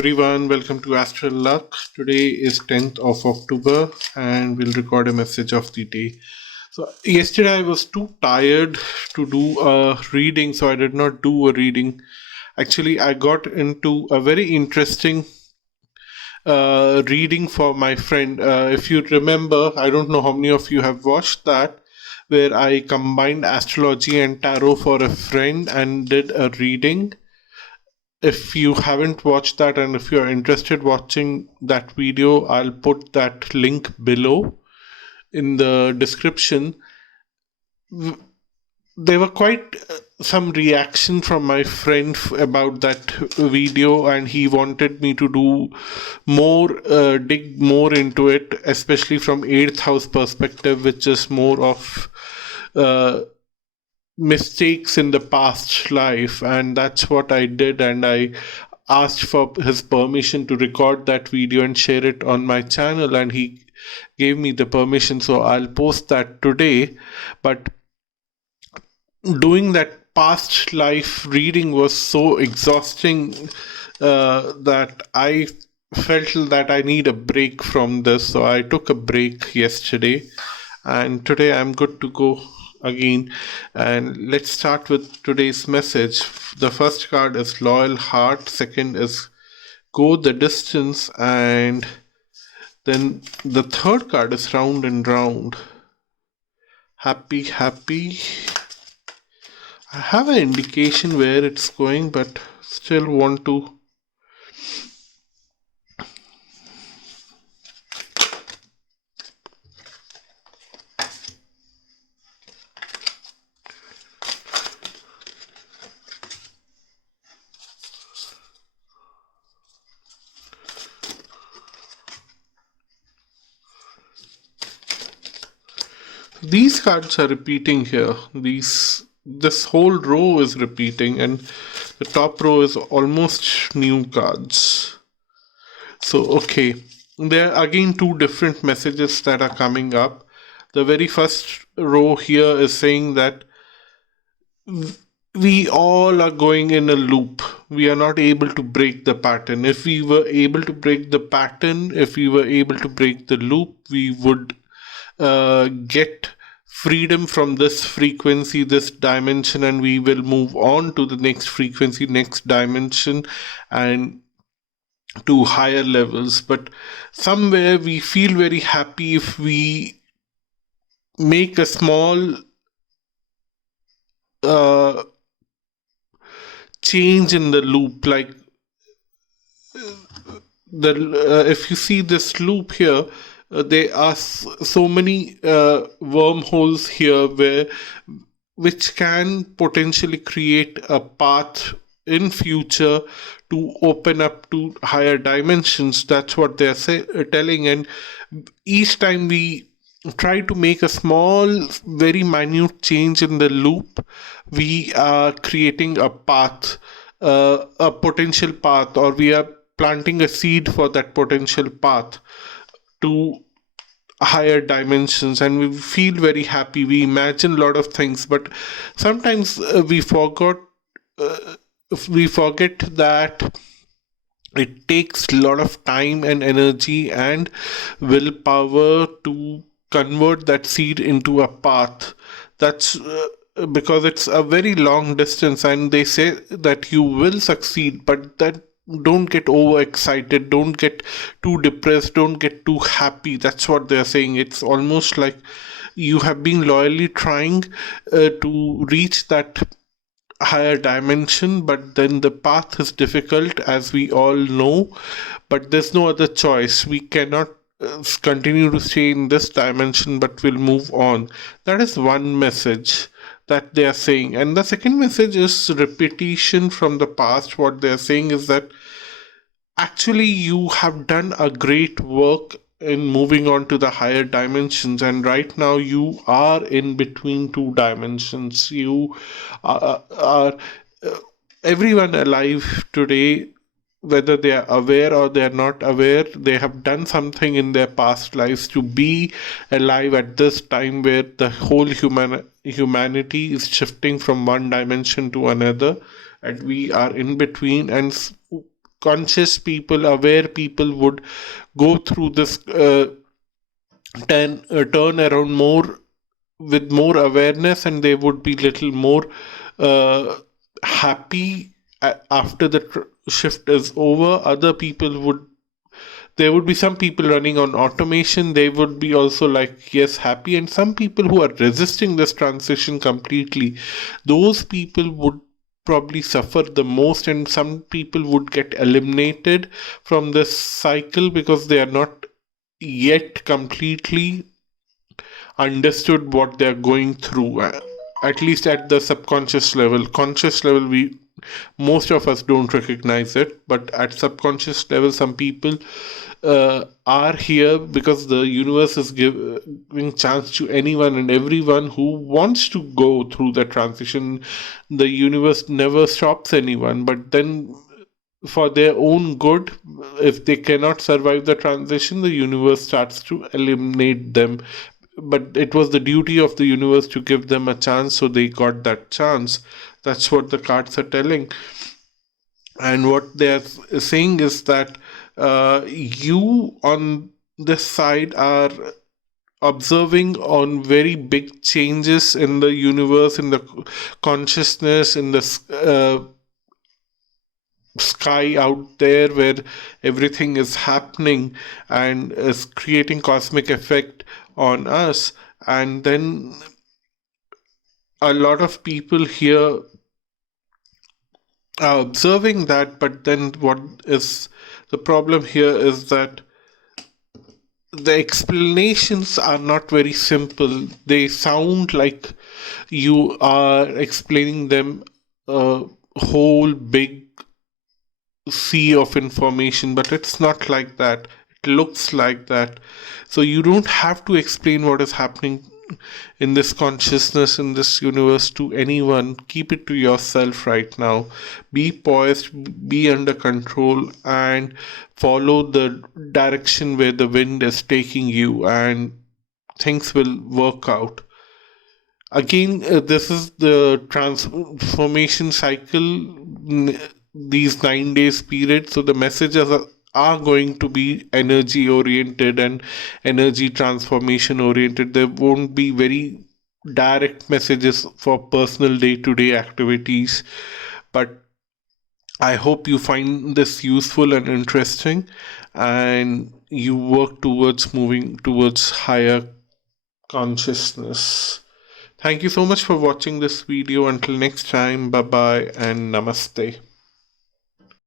everyone, welcome to Astral Luck. Today is 10th of October and we'll record a message of the day. So, yesterday I was too tired to do a reading, so I did not do a reading. Actually, I got into a very interesting reading for my friend. If you remember, I don't know how many of you have watched that, where I combined astrology and tarot for a friend and did a reading. If you haven't watched that and if you're interested watching that video, I'll put that link below in the description. There were quite some reaction from my friend about that video, and he wanted me to do more, dig more into it, especially from 8th house perspective, which is more of mistakes in the past life. And that's what I did, and I asked for his permission to record that video and share it on my channel, and he gave me the permission, so I'll post that today. But doing that past life reading was so exhausting that I felt that I need a break from this, so I took a break yesterday, and today I'm good to go again. And let's start with today's message. The first card is Loyal Heart, second is Go the Distance, and then the third card is Round and Round. Happy. I have an indication where it's going, but still want to. These cards are repeating here. This whole row is repeating, and the top row is almost new cards. So, okay, there are again two different messages that are coming up. The very first row here is saying that we all are going in a loop. We are not able to break the pattern. If we were able to break the pattern, if we were able to break the loop, we would get freedom from this frequency, this dimension, and we will move on to the next frequency, next dimension, and to higher levels. But somewhere we feel very happy if we make a small change in the loop. Like if you see this loop here, there are so many wormholes here which can potentially create a path in future to open up to higher dimensions. That's what they're telling. And each time we try to make a small, very minute change in the loop, we are creating a path, a potential path, or we are planting a seed for that potential path to higher dimensions. And we feel very happy. We imagine a lot of things, but sometimes we forget that it takes a lot of time and energy and willpower to convert that seed into a path. That's because it's a very long distance, and they say that you will succeed, but that don't get overexcited, don't get too depressed, don't get too happy. That's what they're saying. It's almost like you have been loyally trying to reach that higher dimension, but then the path is difficult, as we all know, but there's no other choice. We cannot continue to stay in this dimension, but we'll move on. That is one message that they are saying. And the second message is repetition from the past. What they are saying is that actually you have done a great work in moving on to the higher dimensions, and right now you are in between two dimensions. You are everyone alive today, whether they are aware or they are not aware, they have done something in their past lives to be alive at this time where the whole humanity is shifting from one dimension to another, and we are in between. And conscious people, aware people would go through this turn around more with more awareness, and they would be little more uh, happy after the shift is over. Other people would, there would be some people running on automation, they would be also like yes happy, and some people who are resisting this transition completely, those people would probably suffer the most, and some people would get eliminated from this cycle because they are not yet completely understood what they're going through, at least at the subconscious level. Conscious level, we, most of us don't recognize it, but at subconscious level some people are here because the universe is giving chance to anyone and everyone who wants to go through the transition. The universe never stops anyone, but then for their own good, if they cannot survive the transition, the universe starts to eliminate them. But it was the duty of the universe to give them a chance, so they got that chance. That's what the cards are telling. And what they're saying is that you on this side are observing on very big changes in the universe, in the consciousness, in the sky out there, where everything is happening and is creating cosmic effect on us. And then a lot of people here are observing that, but then what is the problem here is that the explanations are not very simple. They sound like you are explaining them a whole big sea of information, but it's not like that. It looks like that. So you don't have to explain what is happening in this consciousness, in this universe, to anyone. Keep it to yourself right now. Be poised, be under control, and follow the direction where the wind is taking you, and things will work out. Again, this is the transformation cycle, these 9 days period. So the messages are going to be energy oriented and energy transformation oriented. There won't be very direct messages for personal day to day activities, but I hope you find this useful and interesting, and you work towards moving towards higher consciousness. Thank you so much for watching this video. Until next time, bye bye and namaste.